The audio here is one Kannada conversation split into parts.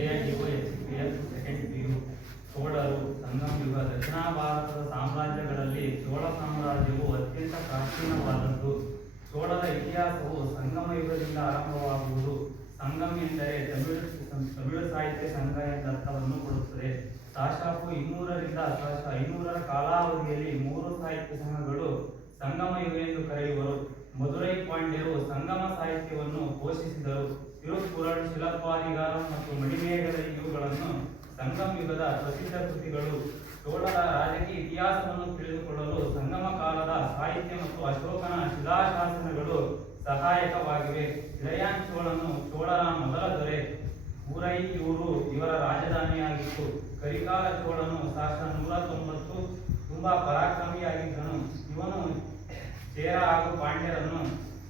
JNTU HPL second PU. ಚೋಳರು ಸಂಗಮ ಯುಗ. ದಕ್ಷಿಣ ಭಾರತದ ಸಾಮ್ರಾಜ್ಯಗಳಲ್ಲಿ ಚೋಳ ಸಾಮ್ರಾಜ್ಯವು ಅತ್ಯಂತ ಪ್ರಾಚೀನವಾದದ್ದು. ಚೋಳರ ಇತಿಹಾಸವು ಸಂಗಮ ಯುಗದಿಂದ ಆರಂಭವಾಗುವುದು. ಸಂಗಮ್ ಎಂದರೆ ತಮಿಳು ಸಾಹಿತ್ಯ ಸಂಘ ಎಂದರ್ಥವನ್ನು ಕೊಡುತ್ತದೆ. ಸಾಶಾಪು 200ರಿಂದ 500ರ ಕಾಲಾವಧಿಯಲ್ಲಿ 3 ಸಾಹಿತ್ಯ ಸಂಘಗಳು ಸಂಗಮ ಯುಗ ಎಂದು ಕರೆಯುವರು. ಮಧುರೈ ಪಾಂಡ್ಯರು ಸಂಗಮ ಸಾಹಿತ್ಯವನ್ನು ಪೋಷಿಸಿದರು. ತಿರುಕ್ಕುರಳ್, ಶಿಲಪ್ಪಾದಿಗಾರಂ ಮತ್ತು ಮಣಿಮೇಗಲ ಇವುಗಳನ್ನು ಸಂಗಮ ಯುಗದ ಪ್ರಸಿದ್ಧ ಕೃತಿಗಳು. ಚೋಳರ ರಾಜಕೀಯ ಇತಿಹಾಸವನ್ನು ತಿಳಿದುಕೊಳ್ಳಲು ಸಂಗಮ ಕಾಲದ ಸಾಹಿತ್ಯ ಮತ್ತು ಅಶೋಕನ ಶಿಲಾಶಾಸನಗಳು ಸಹಾಯಕವಾಗಿವೆ. ಇಳಯಾನ್ ಚೋಳನು ಚೋಳರ ಮೊದಲ ದೊರೆ. ಊರೈಯೂರು ಇವರ ರಾಜಧಾನಿಯಾಗಿತ್ತು. ಕರಿಕಾಲ ಚೋಳನು 190 ತುಂಬಾ ಪರಾಕ್ರಮಿಯಾಗಿದ್ದನು. ಇವನು ಚೇರ ಹಾಗೂ ಪಾಂಡ್ಯರನ್ನು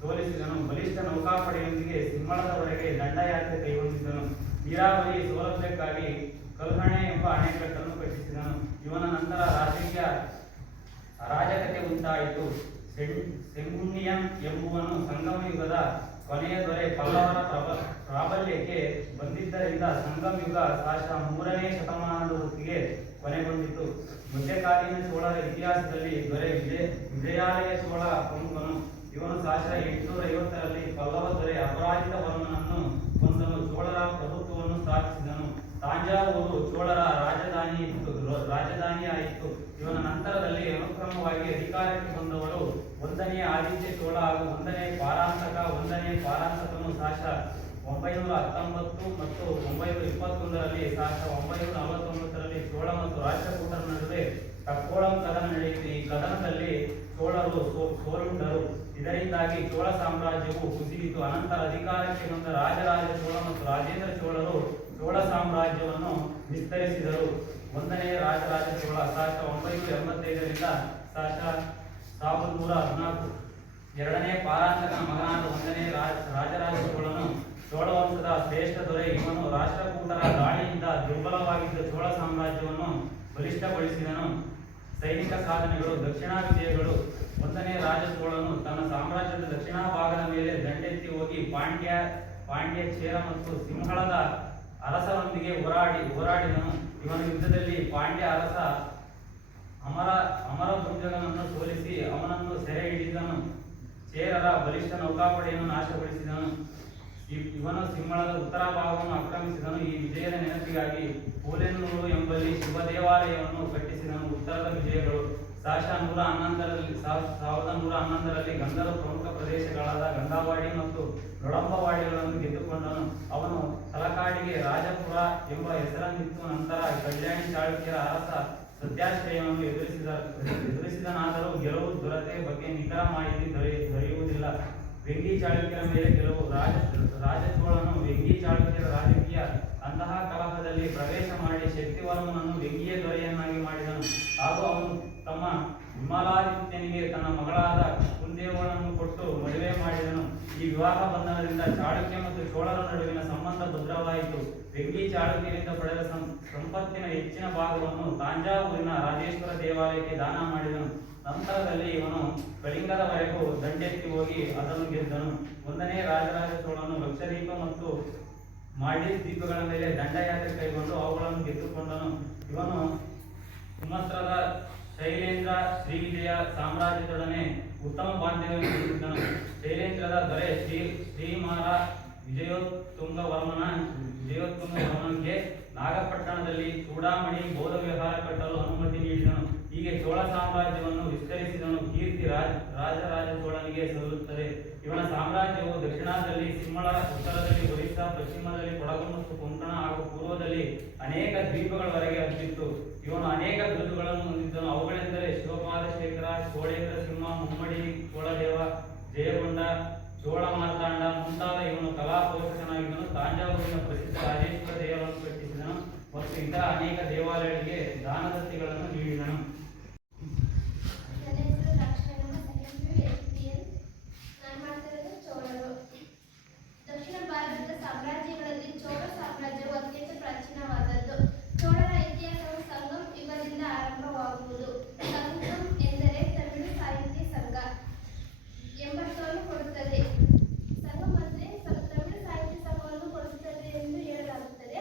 ಸೋಲಿಸಿದನು. ಬಲಿಷ್ಠ ನೌಕಾಪಡೆಯೊಂದಿಗೆ ಸಿಂಹಳದವರೆಗೆ ದಂಡಯಾತ್ರೆ ಕೈಗೊಂಡಿದ್ದನು. ನೀರಾವರಿ ಸೌಲಭ್ಯಕ್ಕಾಗಿ ಕಲ್ಹಣೆ ಎಂಬ ಅಣೆಕಟ್ಟನ್ನು ಕಟ್ಟಿಸಿದನು. ಇವನ ನಂತರ ರಾಜಕೀಯ ಅರಾಜಕತೆ ಉಂಟಾಯಿತು. ಸೆಂಗುನ್ನಿಯನ್ ಎಂಬುವನು ಸಂಗಮ ಯುಗದ ಕೊನೆಯ ದೊರೆ. ಪಲ್ಲವರ ಪ್ರಾಬಲ್ಯಕ್ಕೆ ಬಂದಿದ್ದರಿಂದ ಸಂಗಮ ಯುಗ 3ನೇ ಶತಮಾನದ ಹೊತ್ತಿಗೆ ಕೊನೆಗೊಂಡಿತು. ಮಧ್ಯಕಾಲೀನ ಚೋಳರ ಇತಿಹಾಸದಲ್ಲಿ ದೊರೆ ವಿಜಯಾಲಯ ಚೋಳ ಪ್ರಮುಖನು. ಇವನು 850ರಲ್ಲಿ ಪಲ್ಲವ ದೊರೆ ಅಪರಾಜಿತ ವರ್ಮನನ್ನು ಕೊಂದನು. ಚೋಳರ ಪ್ರಭುತ್ವವನ್ನು ಸ್ಥಾಪಿಸಿದನು. ತಾಂಜಾವೂರು ಚೋಳರ ರಾಜಧಾನಿಯಾಯಿತು. ಇವನ ನಂತರದಲ್ಲಿ ಅನುಕ್ರಮವಾಗಿ ಅಧಿಕಾರಕ್ಕೆ ಬಂದವರು 1ನೇ ಆದಿತ್ಯ ಚೋಳ ಹಾಗೂ 1ನೇ ಪಾರಾಂತಕ. 1ನೇ ಪಾರಾಂತಕನು 919 ಮತ್ತು 921ರಲ್ಲಿ 949ರಲ್ಲಿ ಚೋಳ ಮತ್ತು ರಾಷ್ಟ್ರಕೂಟರ ನಡುವೆ ತಕ್ಕೋಳಂ ಕದನ ನಡೆಯಿತು. ಈ ಕದನದಲ್ಲಿ ಚೋಳರು ಸೋಲುಂಡರು. ಇದರಿಂದಾಗಿ ಚೋಳ ಸಾಮ್ರಾಜ್ಯವು ಕುಸಿಯಿತು. ಅನಂತರ ಅಧಿಕಾರಕ್ಕೆ ಬಂದ ರಾಜರಾಜ ಚೋಳ ಮತ್ತು ರಾಜೇಂದ್ರ ಚೋಳರು ಚೋಳ ಸಾಮ್ರಾಜ್ಯವನ್ನು ವಿಸ್ತರಿಸಿದರು. 1ನೇ ರಾಜರಾಜ ಚೋಳ 985ರಿಂದ 1114. 2ನೇ ಪಾರಾಂತಕನ ಮಗನಾದ 1ನೇ ರಾಜರಾಜ ಚೋಳನು ಚೋಳ ವಂಶದ ಶ್ರೇಷ್ಠ ದೊರೆ. ಇವನು ರಾಷ್ಟ್ರಕೂಟರ ದಾಳಿಯಿಂದ ದುರ್ಬಲವಾಗಿದ್ದ ಚೋಳ ಸಾಮ್ರಾಜ್ಯವನ್ನು ಬಲಿಷ್ಠಗೊಳಿಸಿದನು. ಸೈನಿಕ ಸಾಧನೆಗಳು. ದಕ್ಷಿಣ ವಿಜಯಗಳು. 1ನೇ ರಾಜ ಚೋಳನು ತನ್ನ ಸಾಮ್ರಾಜ್ಯದ ದಕ್ಷಿಣ ಭಾಗದ ಮೇಲೆ ದಂಡೆತ್ತಿ ಹೋಗಿ ಪಾಂಡ್ಯ, ಚೇರ ಮತ್ತು ಸಿಂಹಳದ ಅರಸರೊಂದಿಗೆ ಹೋರಾಡಿದನು. ಇವನ ಯುದ್ಧದಲ್ಲಿ ಪಾಂಡ್ಯ ಅರಸ ಅಮರಧ್ವಜನನ್ನು ಸೋಲಿಸಿ ಅವನನ್ನು ಸೆರೆ ಹಿಡಿದನು. ಚೇರರ ಬಲಿಷ್ಠ ನೌಕಾಪಡೆಯನ್ನು ನಾಶಗೊಳಿಸಿದನು. ಇವನು ಸಿಂಹಳದ ಉತ್ತರ ಭಾಗವನ್ನು ಆಕ್ರಮಿಸಿದನು. ಈ ವಿಜಯದ ನೆನಪಿಗಾಗಿ ಪೂಲೆನ್ನೂರು ಎಂಬಲ್ಲಿ ಶಿವ ದೇವಾಲಯವನ್ನು ಕಟ್ಟಿಸಿದನು. ಉತ್ತರದ ವಿಜಯಗಳು. 1111ರಲ್ಲಿ ಗಂಗರ ಪ್ರಮುಖ ಪ್ರದೇಶಗಳಾದ ಗಂಗಾವಾಡಿ ಮತ್ತು ನೊಳಂಬವಾಡಿಗಳನ್ನು ಗೆದ್ದುಕೊಂಡನು. ಅವನು ತಲಕಾಡಿಗೆ ರಾಜಪುರ ಎಂಬ ಹೆಸರನ್ನಿತ್ತು. ನಂತರ ಕಲ್ಯಾಣಿ ಚಾಳುಕ್ಯರ ಅರಸ ಸತ್ಯಾಶ್ರಯವನ್ನು ಎದುರಿಸಿದನಾದರೂ ಗೆಲುವು ದೊರತೆ ಬಗ್ಗೆ ನಿಖರ ಮಾಹಿತಿ ದೊರೆಯುವುದಿಲ್ಲ. ವೆಂಗಿ ಚಾಳುಕ್ಯರ ಮೇಲೆ ಗೆಲುವು. ರಾಜಚೋಳನು ವೆಂಗಿ ಚಾಳುಕ್ಯರ ರಾಜಕೀಯ ಅಂತಹ ಕಲಹದಲ್ಲಿ ಪ್ರವೇಶ ಮಾಡಿ ಶಕ್ತಿವರ್ಮನನ್ನು ವೆಂಗಿಯ ದೊರೆಯನ್ನಾಗಿ ಮಾಡಿದನು ಹಾಗೂ ಅವನು ತಮ್ಮ ವಿಮಲಾದಿತ್ಯನಿಗೆ ತನ್ನ ಮಗಳಾದ ಕುಂದೇವಳನ್ನು ಕೊಟ್ಟು ಮದುವೆ ಮಾಡಿದನು. ಈ ವಿವಾಹ ಬಂಧನದಿಂದ ಚಾಳುಕ್ಯ ಮತ್ತು ಚೋಳರ ನಡುವಿನ ಸಂಬಂಧ ಭದ್ರವಾಯಿತು. ವೆಂಗಿ ಚಾಳುಕ್ಯರಿಂದ ಪಡೆದ ಸಂಪತ್ತಿನ ಹೆಚ್ಚಿನ ಭಾಗವನ್ನು ತಾಂಜಾವೂರಿನ ರಾಜೇಶ್ವರ ದೇವಾಲಯಕ್ಕೆ ದಾನ ಮಾಡಿದನು. ನಂತರದಲ್ಲಿ ಇವನು ಕಳಿಂಗದವರೆಗೂ ದಂಡೆತ್ತಿ ಹೋಗಿ ಅದನ್ನು ಗೆದ್ದನು. 1ನೇ ರಾಜರಾಜ ಚೋಳನು ಲಕ್ಷದ್ವೀಪ ಮತ್ತು ಮಾಲ್ಡೀವ್ಸ್ ದ್ವೀಪಗಳ ಮೇಲೆ ದಂಡಯಾತ್ರೆ ಕೈಗೊಂಡು ಅವುಗಳನ್ನು ಗೆದ್ದುಕೊಂಡನು. ಇವನು ಸುಮತ್ರದ ಶೈಲೇಂದ್ರ ಶ್ರೀವಿಜಯ ಸಾಮ್ರಾಜ್ಯದೊಡನೆ ಉತ್ತಮ ಬಾಂಧವ್ಯವನ್ನು ಹೊಂದಿದ್ದನು. ಶೈಲೇಂದ್ರದ ದೊರೆ ಶ್ರೀಮಾರ ವಿಜಯೋತ್ತುಂಗವರ್ಮನಿಗೆ ನಾಗಪಟ್ಟಣದಲ್ಲಿ ಚೂಡಾಮಣಿ ಬೌದ್ಧ ವಿಹಾರ ಕಟ್ಟಲು ಅನುಮತಿ ನೀಡಿದನು. ಹೀಗೆ ಚೋಳ ಸಾಮ್ರಾಜ್ಯವನ್ನು ವಿಸ್ತರಿಸಿದನು. ಕೀರ್ತಿ ರಾಜರಾಜ ಚೋಳನಿಗೆ ಸಲ್ಲುತ್ತದೆ. ಇವನ ಸಾಮ್ರಾಜ್ಯವು ದಕ್ಷಿಣದಲ್ಲಿ ಸಿಂಹಳ, ಉತ್ತರದಲ್ಲಿ ಒರಿಸ್ಸಾ, ಪಶ್ಚಿಮದಲ್ಲಿ ಕೊಡಗು ಮತ್ತು ಕೊಂಕಣ ಹಾಗೂ ಪೂರ್ವದಲ್ಲಿ ಅನೇಕ ದ್ವೀಪಗಳವರೆಗೆ ಹಬ್ಬಿತ್ತು. ಇವನು ಅನೇಕ ಬಿರುದುಗಳನ್ನು ಹೊಂದಿದ್ದನು. ಅವುಗಳೆಂದರೆ ಶಿವಪಾದಶೇಖರ, ಚೋಳೇಂದ್ರ ಸಿಂಹ, ಮುಮ್ಮಡಿ ಚೋಳದೇವ, ಜಯಗೊಂಡ, ಚೋಳ ಮಾರ್ತಾಂಡ ಮುಂತಾದ. ಇವನು ಕಲಾ ಪೋಷಕನಾಗಿದ್ದನು. ತಾಂಜಾವೂರಿನ ಪ್ರಸಿದ್ಧ ರಾಜೇಶ್ವರ ದೇವಾಲಯವನ್ನು ಕಟ್ಟಿಸಿದನು ಮತ್ತು ಇತರ ಅನೇಕ ದೇವಾಲಯಗಳಿಗೆ ದಾನದತ್ತಿಗಳನ್ನು ನೀಡಿದನು. ದಕ್ಷಿಣ ಭಾರತದ ಸಾಮ್ರಾಜ್ಯಗಳಲ್ಲಿ ಚೋಳ ಸಾಮ್ರಾಜ್ಯವು ಅತ್ಯಂತ ಪ್ರಾಚೀನವಾದದ್ದು. ಚೋಳರ ಇತಿಹಾಸವು ಸಂಗಮ್ ಯುಗದಿಂದ ಆರಂಭವಾಗುವುದು. ಸಂಗಮ್ ಎಂದರೆ ತಮಿಳು ಸಾಹಿತ್ಯ ಸಂಘ ಎಂಬರ್ಥವನ್ನು ಕೊಡುತ್ತದೆ. ಸಂಗಮ್ ಅಂದರೆ ತಮಿಳು ಸಾಹಿತ್ಯ ಸಂಘವನ್ನು ಕೊಡುತ್ತದೆ ಎಂದು ಹೇಳಲಾಗುತ್ತದೆ.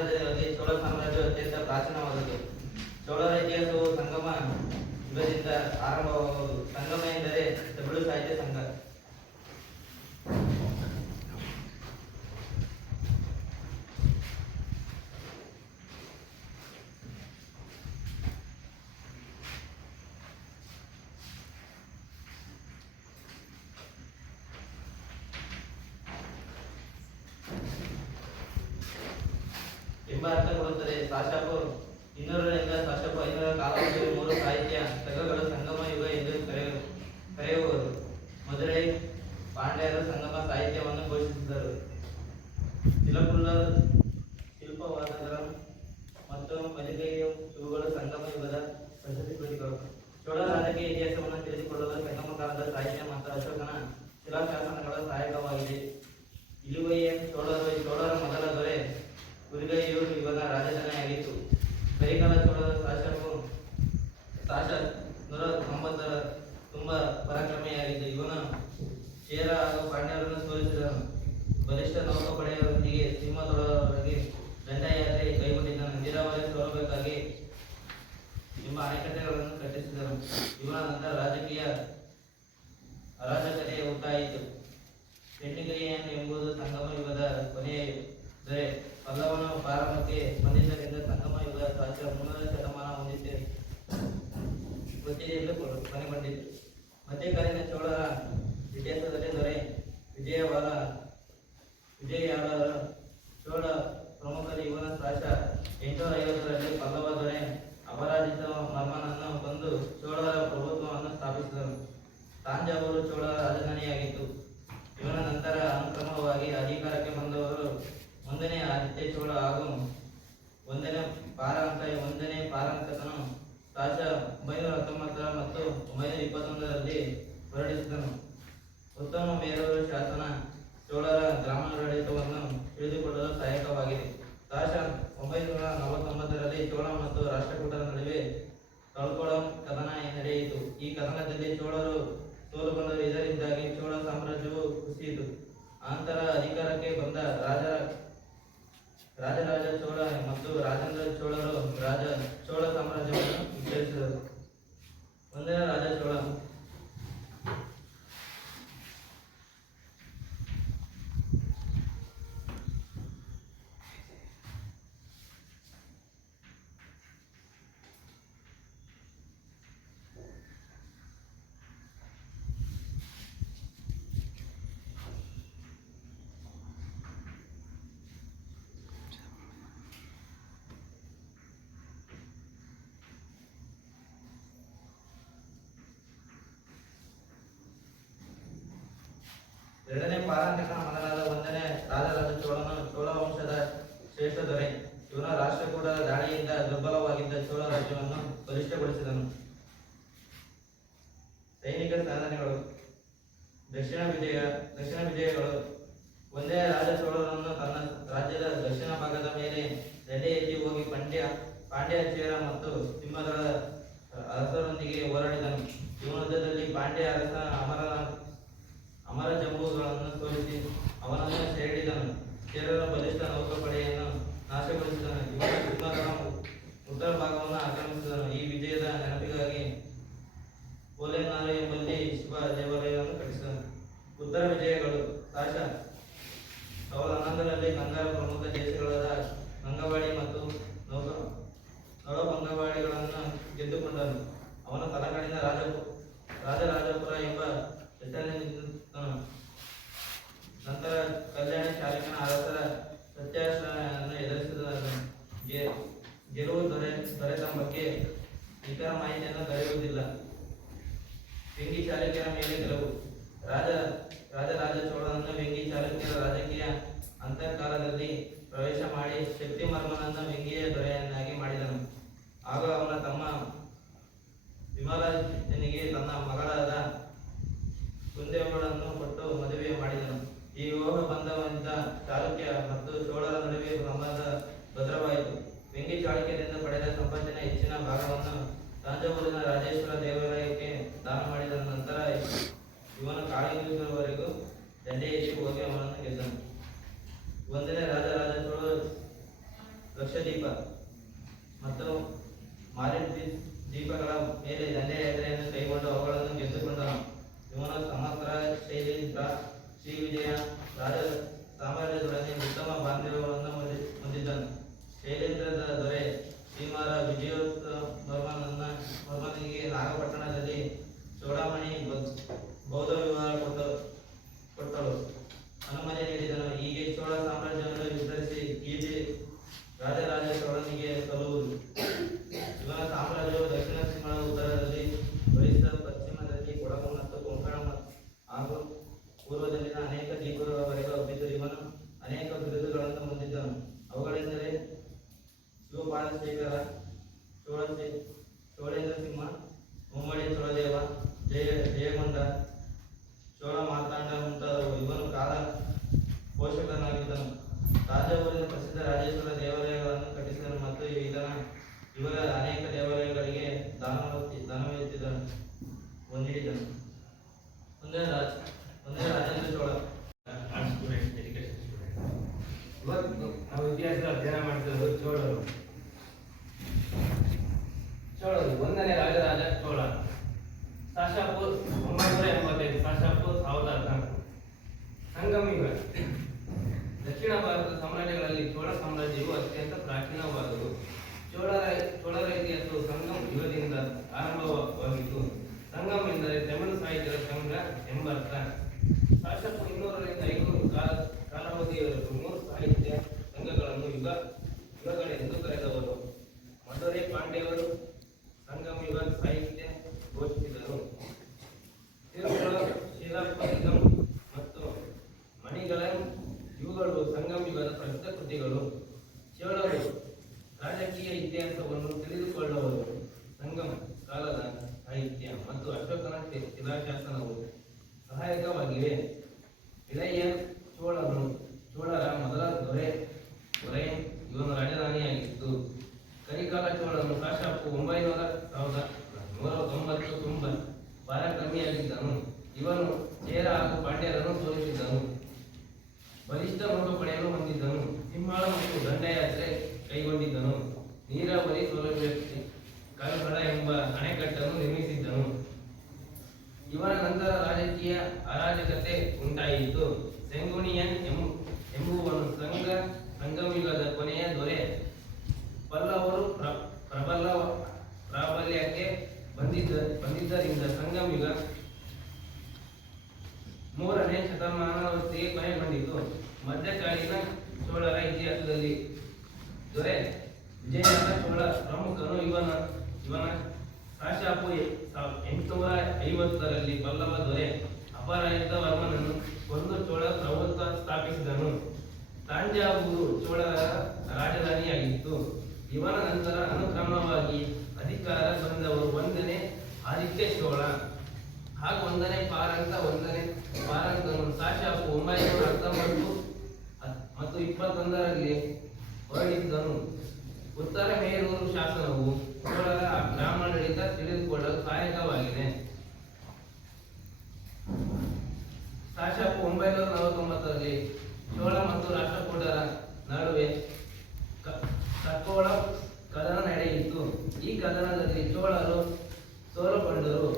ಸಾಮ್ರಾಜ್ಯದಲ್ಲಿ ಚೋಳ ಸಾಮ್ರಾಜ್ಯವು ಅತ್ಯಂತ ಪ್ರಾಚೀನವಾದದ್ದು. ಚೋಳರ ಇತಿಹಾಸವು ಸಂಗಮ ಯುಗದಿಂದ ಆರಂಭವಾಗುವುದು. ಸಂಗಮ ಎಂದರೆ ತಮಿಳು ಸಾಹಿತ್ಯ ಸಂಘ. ಎಂಬ ಅರ್ಥ ಕೊಡುತ್ತದೆ. ಸಾಶಾಪು 200ರಿಂದ ಸಾಶಾಪು 500ರ ಕಾಲಾವಧಿಯಲ್ಲಿ 3 ಸಾಹಿತ್ಯ ಸಂಘಗಳು ಸಂಗಮ ಯುಗ ಎಂದು ಕರೆಯುವರು. ಮಧುರೈ ಪಾಂಡ್ಯರು ಸಂಗಮ ಸಾಹಿತ್ಯವನ್ನು ಘೋಷಿಸಿದರು. ತಿಲಕುಲ್ಲರು ಶಿಲ್ಪವಾದಗಳು ಮತ್ತು ಮಲಿಗೆಯು ಇವುಗಳು ಸಂಗಮ ಯುಗದ ಪ್ರಸಿದ್ಧ ಕೃತಿಗಳು. ಚೋಳ ರಾಜಕೀಯ ಇತಿಹಾಸವನ್ನು ತಿಳಿದುಕೊಳ್ಳಲು ಸಂಗಮ ಕಾಲದ ಸಾಹಿತ್ಯ ಮತ್ತು ಅಶೋಕನ ಶಿಲಾಶಾಸನಗಳ ಸಹಾಯಕವಾಗಿದೆ. ಇಳುವಯ್ಯ ಚೋಳರ ಮೊದಲ ದೊರೆ ಉರಿಗೈಯು ಇವನ ರಾಜಧಾನಿಯಾಗಿತ್ತು. ಕರಿಕಾಲ ಚೋಳರ ಸಾಶ 109 ತುಂಬಾ ಪರಾಕ್ರಮಿಯಾಗಿದ್ದು ಇವನು ಚೇರ ಹಾಗೂ ಪಾಂಡ್ಯರನ್ನು ಸೋಲಿಸಿದನು. ಬಲಿಷ್ಠ ನೌಕಾಪಡೆಯವರೊಂದಿಗೆ ಸಿಂಹದೊಳಗೆ ದಂಡಯಾತ್ರೆ ಕೈಗೊಂಡಿದ್ದನು. ನೀರಾವರಿ ಸೌಲಭ್ಯಕ್ಕಾಗಿ ಎಂಬ ಅಣೆಕಟ್ಟೆಗಳನ್ನು ಕಟ್ಟಿಸಿದನು. ಇವನ ನಂತರ ರಾಜಕೀಯ ಅರಾಜಕತೆ ಉಂಟಾಯಿತು. ಪೆನ್ನಿಗರಿಯನ್ ಎಂಬುದು ಸಂಗಮ ಯುಗದ ಕೊನೆಯ ದೊರೆ. ಪಲ್ಲವನ ಪ್ರಾರಂಭಕ್ಕೆ ಬಂದಿದ್ದರಿಂದ ಸಂಗಮ ಯುಗ ಸಾಶ 3ನೇ ಶತಮಾನ ಹೊತ್ತಿಗೆಯಲ್ಲಿ ಕೊನೆಗೊಂಡಿತು. ಮಧ್ಯಕಾಲೀನ ಚೋಳರ ಇತಿಹಾಸದಲ್ಲಿ ದೊರೆ ವಿಜಯಯಾಳರ ಚೋಳ ಪ್ರಮುಖರು. ಇವನ ಸಾಶ 850ರಲ್ಲಿ ಪಲ್ಲವ ದೊರೆ ಅಪರಾಜಿತ ವರ್ಮನನ್ನು ಕೊಂದು ಚೋಳರ ಪ್ರಭುತ್ವವನ್ನು ಸ್ಥಾಪಿಸಿದನು. ತಾಂಜಾವೂರು ಚೋಳರ ರಾಜಧಾನಿಯಾಗಿತ್ತು. ಇವನ ನಂತರ ಅನುಕ್ರಮವಾಗಿ ಅಧಿಕಾರಕ್ಕೆ ಬಂದವರು 1ನೇ ಆದಿತ್ಯ ಚೋಳ ಹಾಗೂ 1ನೇ ಪಾರಾಂಕತನು ಸಾಶ 919 ಮತ್ತು 921ರಲ್ಲಿ ಹೊರಡಿಸಿದನು. ಉತ್ತಮ ಮೇರೂರು ಶಾಸನ ಚೋಳರ ಗ್ರಾಮಾಡಳಿತವನ್ನು ತಿಳಿದುಕೊಳ್ಳಲು ಸಹಾಯಕವಾಗಿದೆ. ಸಾಶ 949ರಲ್ಲಿ ಚೋಳ ಮತ್ತು ರಾಷ್ಟ್ರಕೂಟರ ನಡುವೆ ತಳ್ಕೊಳಂ ಕದನ ನಡೆಯಿತು. ಈ ಕದನದಲ್ಲಿ ಚೋಳರು ಸೋಲುಗೊಂಡರು. ಇದರಿಂದಾಗಿ ಚೋಳ ಸಾಮ್ರಾಜ್ಯವು ಕುಸಿಯಿತು. ಅನಂತರ ಅಧಿಕಾರಕ್ಕೆ ಬಂದ ರಾಜರಾಜ ಚೋಳ ಮತ್ತು ರಾಜೇಂದ್ರ ಚೋಳರು ಚೋಳ ಸಾಮ್ರಾಜ್ಯವನ್ನು ವಿಸ್ತರಿಸಿದರು. 1ನೇ ರಾಜ ಚೋಳ. ಎರಡನೇ ಪಾರಾಂಕತನ ಮಗನಾದ 1ನೇ ರಾಜರಾಜ ಚೋಳನು ಚೋಳ ವಂಶದ ಶ್ರೇಷ್ಠ ದೊರೆ. ಇವನ ರಾಷ್ಟ್ರಕೂಟರ ದಾಳಿಯಿಂದ ದುರ್ಬಲವಾಗಿದ್ದ ಚೋಳ ರಾಜ್ಯವನ್ನು ಬಲಿಷ್ಠಗೊಳಿಸಿದನು. ಸೈನಿಕ ಸಾಧನೆಗಳು. ದಕ್ಷಿಣ ವಿಜಯಗಳು. 1ನೇ ರಾಜ ಚೋಳರನ್ನು ತನ್ನ ರಾಜ್ಯದ ದಕ್ಷಿಣ ಭಾಗದ ಮೇಲೆ ದಂಡೆ ಎತ್ತಿ ಹೋಗಿ ಪಾಂಡ್ಯ ಚೇರ ಮತ್ತು ಸಿಂಹದಳ ಅರಸರೊಂದಿಗೆ ಹೋರಾಡಿದನು. ಇವನ ಯುದ್ಧದಲ್ಲಿ ಪಾಂಡ್ಯ ಅರಸ ಅಮರ ಜಂಬೂಗಳನ್ನು ಸೋಲಿಸಿ ಅವನನ್ನು ಸೆರೆಹಿಡಿದನು. ಚೇರರ ಬಲಿಷ್ಠ ನೌಕಾಪಡೆಯನ್ನು ನಾಶಗೊಳಿಸಿದನು. ಇವನ ಸಿಂಹದಳ ಉತ್ತರ ಭಾಗವನ್ನು ಆಕ್ರಮಿಸಿದನು. ಈ ವಿಜಯದ ನೆನಪಿಗಾಗಿ ಕೋಲೆನಾರು ಎಂಬಲ್ಲಿ ಶಿವ ದೇವಾಲಯವನ್ನು ಕಟ್ಟಿಸಿದನು. ಉತ್ತರ ವಿಜಯಗಳು. ಸಾಶ 1011ರಲ್ಲಿ ಗಂಗರ ಪ್ರಮುಖ ದೇಶಗಳಾದ ಗಂಗವಾಡಿ ಮತ್ತು ನಳಬಂಗವಾಡಿಗಳನ್ನು ಗೆದ್ದುಕೊಂಡನು. ಅವನು ತಲಕಾಡಿನ ರಾಜರಾಜಪುರ ಎಂಬ ಹೆಸರಿನಿಂದನು. ನಂತರ ಕಲ್ಯಾಣ ಚಾಲುಕ್ಯನ ಅರಸರ ಸತ್ಯಾಶ್ರಯವನ್ನು ಎದುರಿಸಿದನು. ಗೆಲುವು ದೊರೆತ ಬಗ್ಗೆ ನಿಖರ ಮಾಹಿತಿಯನ್ನು ದೊರೆಯುವುದಿಲ್ಲ. ವೆಂಗಿ ಚಾಲುಕ್ಯರ ಮೇಲೆ ಗೆಲುವು. ರಾಜರಾಜ ಚೋಳನನ್ನು ವೆಂಗಿ ಚಾಲುಕ್ಯರ ರಾಜಕೀಯ ಅಂತಃಕಾಲದಲ್ಲಿ ಪ್ರವೇಶ ಮಾಡಿ ಶಕ್ತಿಮರ್ಮನನ್ನು ವೆಂಗಿಯ ದೊರೆಯನ್ನಾಗಿ ಮಾಡಿದನು. ಆಗ ಅವನ ತಮ್ಮ ವಿಮಲಾಜನಿಗೆ ತನ್ನ ಮಗಳಾದ ಕುಂದೇವಳನ್ನು ಕೊಟ್ಟು ಮದುವೆ ಮಾಡಿದನು. ಈ ವಿವಾಹ ಬಂಧದಿಂದ ಚಾಲುಕ್ಯ ಮತ್ತು ಚೋಳರ ನಡುವೆ ಸಂಬಂಧ ಭದ್ರವಾಯಿತು. ವೆಂಗಿ ಚಾಲುಕ್ಯರಿಂದ ಪಡೆದ ಸಂಪತ್ತಿನ ಹೆಚ್ಚಿನ ಭಾಗವನ್ನು ತಾಂಜಾವೂರಿನ ರಾಜೇಶ್ವರ ದೇವಾಲಯಕ್ಕೆ ದಾನ ಮಾಡಿದ ನಂತರ ಇವನು ಕಾಳಿಂಗವರೆಗೂ ದಂಡೆ ಎತ್ತಿ ಹೋಗಿ ಅವನನ್ನು ಗೆದ್ದನು. 1ನೇ ರಾಜರಾಜ ಚೋಳ ಲಕ್ಷದೀಪ ಮತ್ತು ಮಾರಿ ದೀಪಗಳ ಮೇಲೆ ದಂಡಯಾತ್ರೆಯನ್ನು ಕೈಗೊಂಡು ಅವುಗಳನ್ನು ಗೆದ್ದುಕೊಂಡನು. ಇವನು ಸಮಗ್ರ ಶೈಲೇಂದ್ರ ಶ್ರೀವಿಜಯ ರಾಜ ಸಾಮ್ರಾಜ್ಯದೊಡನೆ ಉತ್ತಮ ಬಾಂಧವ್ಯಗಳನ್ನು ಹೊಂದಿದ್ದನು. ಶೈಲೇಂದ್ರದ ದೊರೆ ಶ್ರೀಮಾರ ವಿಜಯೋತ್ತಮನಿಗೆ ನಾಗಪಟ್ಟಣದಲ್ಲಿ ಚೂಡಾಮಣಿ ಬೌದ್ಧ ವಿವಾಹ ಕೊಟ್ಟಳು ಅನುಮತಿ ನೀಡಿದನು. ಹೀಗೆ ಚೋಳ ಸಾಮ್ರಾಜ್ಯವನ್ನು ವಿಸ್ತರಿಸಿ ಕೀರ್ತಿ ರಾಜರಾಜ ಚೋಳನಿಗೆ ಸಲ್ಲುವುದು. ಇವನ ಸಾಮ್ರಾಜ್ಯವು ದಕ್ಷಿಣ ಸಿಂಹಳ ಉತ್ತರದಲ್ಲಿ, ಒರಿಸ್ಸಾ ಪಶ್ಚಿಮದಲ್ಲಿ, ಕೊಡಗು ಮತ್ತು ಕೊಂಕಣ ಹಾಗೂ ಪೂರ್ವದಲ್ಲಿನ ಅನೇಕ ದ್ವೀಪಗಳವರೆಗೂ ಹಬ್ಬಿದ್ದು. ಇವನು ಅನೇಕ ಬಿರುದುಗಳನ್ನು ಹೊಂದಿದ್ದನು. ಅವುಗಳೆಂದರೆ ಶಿವಪಾಲಶೇಖರ, ಚೋಳೇಂದ್ರ ಸಿಂಹ, ಮುಮ್ಮಡಿ ಚೋಳದೇವ, ಜಯಗೊಂಡ, ಚೋಳ ಮಾರ್ತಾಂಡ ಮುಂತಾದವು. ಇವನು ಕಾಲ ಪೋಷಕನಾಗಿದ್ದನು. ರಾಜವೂರಿನ ಪ್ರಸಿದ್ಧ ರಾಜೇಶ್ವರ ದೇವಾಲಯಗಳನ್ನು ಕಟ್ಟಿಸಿದನು ಮತ್ತು ಇವರ ಅನೇಕ ದೇವಾಲಯಗಳಿಗೆ ದಾನವೆತ್ತಿದನು ಹೊಂದಿದ್ದನು. ಮುಂದೆ ರಾಜೇಂದ್ರ ಚೋಳ. ಇವತ್ತು ನಾವು ಇತಿಹಾಸದ ಅಧ್ಯಯನ ಮಾಡ್ತಿರೋದು ಚೋಳರು. ಒಂದನೇ ರಾಜರಾಜ ಚೋಳ, ಸಾಶಾಪು 985, ಸಾಶಾಪು 1014. ಸಂಗಮಿಯುಗ. ದಕ್ಷಿಣ ಭಾರತದ ಸಾಮ್ರಾಜ್ಯಗಳಲ್ಲಿ ಚೋಳ ಸಾಮ್ರಾಜ್ಯವು ಅತ್ಯಂತ ಪ್ರಾಚೀನವಾದುದು. ಚೋಳರ ಇತಿಹಾಸವು ಸಂಗಮ್ ಯುಗದಿಂದ ಆರಂಭವಾಗಿತ್ತು. ಸಂಗಮ್ ಎಂದರೆ ತಮಿಳು ಸಾಹಿತ್ಯದ ಸಂಘ ಎಂಬರ್ಥ. ಸಾಶಾಪು 200ರಿಂದ 500 ಕಾಲಾವಧಿಯವರೆಗೂ 3 ಸಾಹಿತ್ಯ ಸಂಘಗಳನ್ನು ಯುಗಗಳೆಂದು ಕರೆದವರು. ಮಧುರೈ ಪಾಂಡ್ಯವರು ಸಂಗಮ ಯುಗ ಸಾಹಿತ್ಯ ಘೋಷಿಸಿದರು. ತಿರುಮಲ, ಶಿಲಾಪತಿಗಂ ಮತ್ತು ಮಣಿಗಳಂ ಇವುಗಳು ಸಂಗಮ ಯುಗದ ಪ್ರಸಿದ್ಧ ಕೃತಿಗಳು. ಚೋಳರು ರಾಜಕೀಯ ಇತಿಹಾಸವನ್ನು ತಿಳಿದುಕೊಳ್ಳುವರು. ಸಂಗಮ ಕಾಲದ ಸಾಹಿತ್ಯ ಮತ್ತು ಅಶೋಕನ ಶಿಲಾಶಾಸನವು ಸಹಾಯಕವಾಗಿವೆ. ಇಳೆಯ ಚೋಳರ ಮೊದಲ ದೊರೆ ಇವನು ರಾಜಧಾನಿಯಾಗಿತ್ತು. ಕರಿಕಾಲ ಚೋಳನು ಸಾಶಾಪು 900 ತುಂಬ ಪರಾಕ್ರಮಿಯಾಗಿದ್ದನು. ಇವನು ಚೇರ ಹಾಗೂ ಪಾಂಡ್ಯರನ್ನು ಸೋಲಿಸಿದ್ದನು. ಬಲಿಷ್ಠ ನೌಕಾಪಡೆಯನ್ನು ಹೊಂದಿದ್ದನು. ಸಿಂಹಾಳ ಮತ್ತು ದಂಡಯಾತ್ರೆ ಕೈಗೊಂಡಿದ್ದನು. ನೀರಾವರಿ ಸೌಲಭ್ಯಕ್ಕೆ ಕಾಲ್ಗಡ ಎಂಬ ಅಣೆಕಟ್ಟನ್ನು ನಿರ್ಮಿಸಿದ್ದನು. ಇವನ ನಂತರ ರಾಜಕೀಯ ಅರಾಜಕತೆ ಉಂಟಾಯಿತು. ಸೆಂಗುಣಿಯನ್ ಎಂಬುವನು ಸಂಗಮಯುಗದ ಕೊನೆಯ ದೊರೆ. ಪಲ್ಲವರು ಪ್ರಾಬಲ್ಯಕ್ಕೆ ಬಂದಿದ್ದರಿಂದ ಸಂಗಮಯುಗ 3ನೇ ಶತಮಾನದೊತ್ತಿಗೆ ಕೊನೆಗೊಂಡಿತು. ಮಧ್ಯಕಾಲೀನ ಚೋಳರ ಇತಿಹಾಸದಲ್ಲಿ ದೊರೆ ವಿಜಯನಾಥ ಚೋಳ ಪ್ರಮುಖನು. ಇವನ ಸಾಶಾಪು 850ರಲ್ಲಿ ಪಲ್ಲವ ದೊರೆ ಅಪರಾಜಿತ ವರ್ಮನನ್ನು ಕೊಂದು ಚೋಳ ಪ್ರಭುತ್ವ ಸ್ಥಾಪಿಸಿದನು. ತಾಂಜಾವೂರು ಚೋಳರ ರಾಜಧಾನಿಯಾಗಿತ್ತು. ಇವನ ನಂತರ ಅನುಕ್ರಮವಾಗಿ ಅಧಿಕಾರ ಬಂದವರು 1ನೇ ಆದಿತ್ಯ ಚೋಳ ಹಾಗೂ 1ನೇ ಪಾರಂತನು ಸಾಶಾಪು 919 ಮತ್ತು 21ರಲ್ಲಿ ಹೊರಡಿಸಿದನು. ಉತ್ತರ ಮೇರೂರು ಶಾಸನವು ಚೋಳರ ಗ್ರಾಮಾಡಳಿತ ತಿಳಿದುಕೊಳ್ಳಲು ಸಹಾಯಕವಾಗಿದೆ. ಸಾಶಾಪು 949ರಲ್ಲಿ ಚೋಳ ಮತ್ತು ರಾಷ್ಟ್ರಕೂಟರ ನಡುವೆ ಕಕ್ಕೋಳ ಕದನ ನಡೆಯಿತು. ಈ ಕದನದಲ್ಲಿ ಚೋಳರು ಸೋಲುಗೊಂಡರು.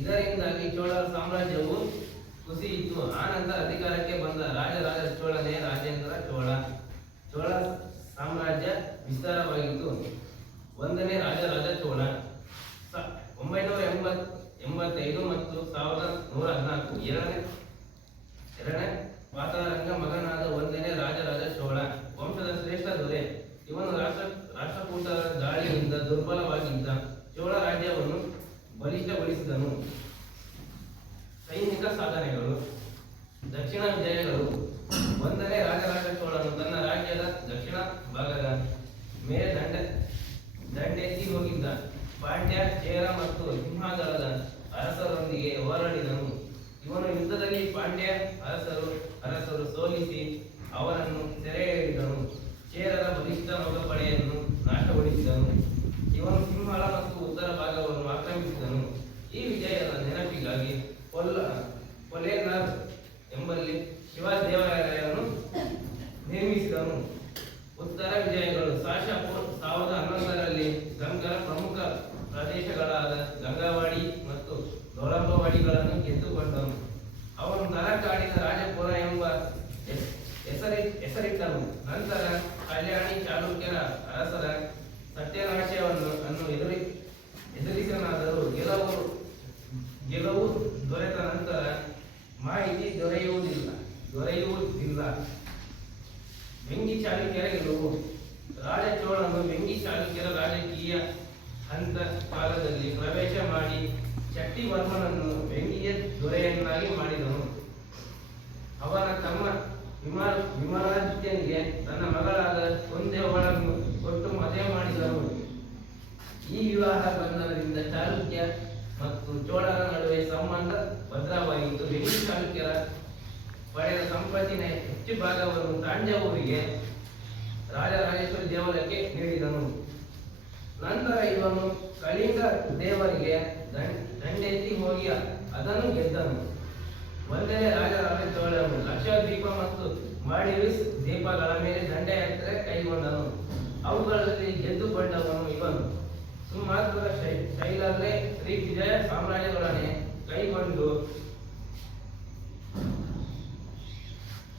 ಇದರಿಂದಾಗಿ ಚೋಳರ ಸಾಮ್ರಾಜ್ಯವು ಕುಸಿಯಿತು. ಆನಂತರ ಅಧಿಕಾರಕ್ಕೆ ಬಂದ ರಾಜರಾಜ ಚೋಳನೇ ರಾಜೇಂದ್ರ ಚೋಳ. ಚೋಳ ಸಾಮ್ರಾಜ್ಯ ವಿಸ್ತಾರವಾಗಿತ್ತು. 1ನೇ ರಾಜರಾಜ ಚೋಳ 985 ಮತ್ತು 1114. ಎರಡನೇ ವಾತಾರಂಗ ಮಗನಾದ 1ನೇ ರಾಜರಾಜ ಚೋಳ ವಂಶದ ಶ್ರೇಷ್ಠ ದೊರೆ. ಇವನು ರಾಷ್ಟ್ರಕೂಟರ ದಾಳಿಯಿಂದ ದುರ್ಬಲವಾಗಿದ್ದ ಚೋಳ ರಾಜ್ಯವನ್ನು ಬಲಿಷ್ಠಗೊಳಿಸಿದನು. ಸೈನಿಕ ಸಾಧನೆಗಳು. ದಕ್ಷಿಣ ವಿಜಯಗಳು. 1ನೇ ರಾಜರಾಜ ಚೋಳನು ತನ್ನ ರಾಜ್ಯದ ದಕ್ಷಿಣ ಭಾಗದ ಮೇಲೆ ದಂಡೆತ್ತಿ ಹೋಗಿದ್ದ ಪಾಂಡ್ಯ, ಚೇರ ಮತ್ತು ಸಿಂಹದಳದ ಅರಸರೊಂದಿಗೆ ಹೋರಾಡಿದನು. ಇವನು ಯುದ್ಧದಲ್ಲಿ ಪಾಂಡ್ಯ ಅರಸರು ಸೋಲಿಸಿ ಅವರನ್ನು ಸೆರೆ ಹಿಡಿದನು. ಚೇರರ ಬಲಿಷ್ಠ ನೌಕಾಪಡೆಯನ್ನು ನಾಶಗೊಳಿಸಿದನು. ಇವನು ಸಿಂಹಳ ಮತ್ತು ಉತ್ತರ ಭಾಗವನ್ನು ಆಕ್ರಮಿಸಿದನು. ಈ ವಿಜಯದ ನೆನಪಿಗಾಗಿ ಕೊಲೆನರ್ ಎಂಬಲ್ಲಿ ಶಿವ ದೇವಾಲಯವನ್ನು ನಿರ್ಮಿಸಿದನು. ಉತ್ತರ ವಿಜಯಗಳು ಕ್ರಿಸ್ತ 1011ರಲ್ಲಿ ಗಂಗರ ಪ್ರಮುಖ ಪ್ರದೇಶಗಳಾದ ಗಂಗಾವಾಡಿ ಮತ್ತು ಲೋಳಂಬವಾಡಿಗಳನ್ನು ಗೆದ್ದುಕೊಂಡನು. ಅವನು ತಲಕಾಡಿನ ರಾಜಪುರ ಎಂಬ ಹೆಸರಿಟ್ಟನು. ನಂತರ ಕಲ್ಯಾಣಿ ಚಾಲುಕ್ಯರ ಅರಸರ ಸತ್ಯನಾಶವನ್ನು ಎದುರಿಸನಾದರೂ ಗೆಲುವು ದೊರೆತ ನಂತರ ಮಾಹಿತಿ ದೊರೆಯುವುದಿಲ್ಲ. ವೆಂಗಿ ಚಾಲುಕ್ಯರ ಗೆಲುವು. ರಾಜ ಚೋಳನು ವೆಂಗಿ ಚಾಲುಕ್ಯರ ರಾಜಕೀಯ ಹಂತ ಕಾಲದಲ್ಲಿ ಪ್ರವೇಶ ಮಾಡಿ ಶಕ್ತಿವರ್ಮನನ್ನು ವೆಂಗಿಯ ದೊರೆಯನ್ನಾಗಿ ಮಾಡಿದನು. ಅವನ ತಮ್ಮ ವಿಮಲಾದಿತ್ಯನಿಗೆ ತನ್ನ ಮಗಳಾದ ಕುಂದೆಯವಳನ್ನು ಕೊಟ್ಟು ಮದುವೆ ಮಾಡಿದನು. ಈ ವಿವಾಹ ಬಂಧನದಿಂದ ಚಾಲುಕ್ಯ ಮತ್ತು ಚೋಳರ ನಡುವೆ ಸಂಬಂಧ ಭದ್ರವಾಯಿತು. ವೆಂಗಿ ಚಾಲುಕ್ಯರ ಪಡೆದ ಸಂಪತ್ತಿನ ಹೆಚ್ಚು ಭಾಗವನ್ನು ತಾಂಜಾವೂರಿಗೆ ರಾಜರಾಜೇಶ್ವರಿ ದೇವಾಲಯಕ್ಕೆ ನೀಡಿದನು. ನಂತರ ಇವನು ಕಳಿಂಗ ದೇವರಿಗೆ ದಂಡೆತ್ತಿ ಹೋಗಿ ಅದನ್ನು ಗೆದ್ದನು. ಒಂದನೇ ರಾಜರಾಜ ಚೋಳನು ಲಕ್ಷದ್ವೀಪ ಮತ್ತು ಮಾಲ್ಡೀವ್ಸ್ ದ್ವೀಪಗಳ ಮೇಲೆ ದಂಡಯಾತ್ರೆ ಕೈಗೊಂಡನು. ಅವುಗಳಲ್ಲಿ ಗೆದ್ದುಕೊಂಡವನು ಇವನು. ಸುಮಾತ್ರ ಶೈಲಾದ್ರೆ ಶ್ರೀವಿಜಯ ಸಾಮ್ರಾಜ್ಯಗಳನ್ನೇ ಕೈಗೊಂಡು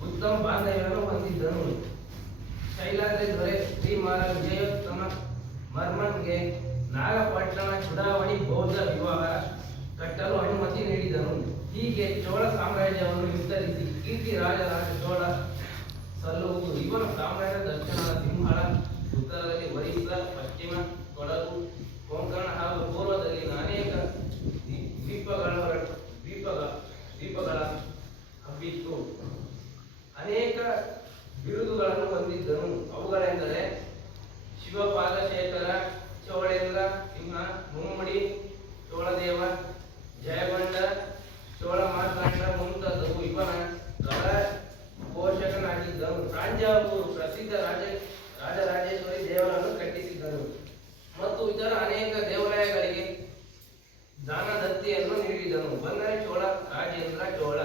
ಉತ್ತಮ ಬಾಂಧವ್ಯವನ್ನು ಹೊಂದಿದ್ದನು. ಶೈಲಾದ್ರಿ ದೊರೆ ಶ್ರೀ ಮಹಾರಾಜ ವಿಜಯೋತ್ತಮ ವರ್ಮನ್ಗೆ ನಾಗಪಟ್ಟಣ ಚುಡಾವಣಿ ಬೌದ್ಧ ವಿವಾಹ ಕಟ್ಟಲು ಅನುಮತಿ ನೀಡಿದನು. ಹೀಗೆ ಚೋಳ ಸಾಮ್ರಾಜ್ಯವನ್ನು ವಿಸ್ತರಿಸಿ ಕೀರ್ತಿ ರಾಜರಾಜ ಚೋಳ ಸಲ್ಲುವುದು. ಇವನ ಸಾಮ್ರಾಜ್ಯ ದಕ್ಷಿಣದ ಸಿಂಹಳ, ಉತ್ತರದಲ್ಲಿ ಒರಿಸ್ಸಾ, ಪಶ್ಚಿಮ ಕೊಡಗು, ಕೊಂಕಣ ಹಾಗೂ ಪೂರ್ವದಲ್ಲಿನ ಅನೇಕ ದ್ವೀಪಗಳ ಹಬ್ಬಿತ್ತು. ಅನೇಕ ಬಿರುದುಗಳನ್ನು ಹೊಂದಿದ್ದನು. ಅವುಗಳೆಂದರೆ ಶಿವಪಾದಶೇಖರ, ಚೋಳೇಂದ್ರ ಸಿಂಹ, ಮುಮ್ಮಡಿ, ಚೋಳದೇವ, ಜಯಗೊಂಡ, ಚೋಳ ಮಾರ್ತಾಂಡ ಮುಂತಾದವು. ಇವನ ಕರ ಪೋಷಕನಾಗಿದ್ದನು. ತಾಂಜಾವೂರು ಪ್ರಸಿದ್ಧ ರಾಜರಾಜೇಶ್ವರಿ ದೇವರನ್ನು ಕಟ್ಟಿಸಿದ್ದನು ಮತ್ತು ಇತರ ಅನೇಕ ದೇವಾಲಯಗಳಿಗೆ ದಾನದತ್ತಿಯನ್ನು ನೀಡಿದನು. ಬಂದರೆ ಚೋಳ ರಾಜೇಂದ್ರ ಚೋಳ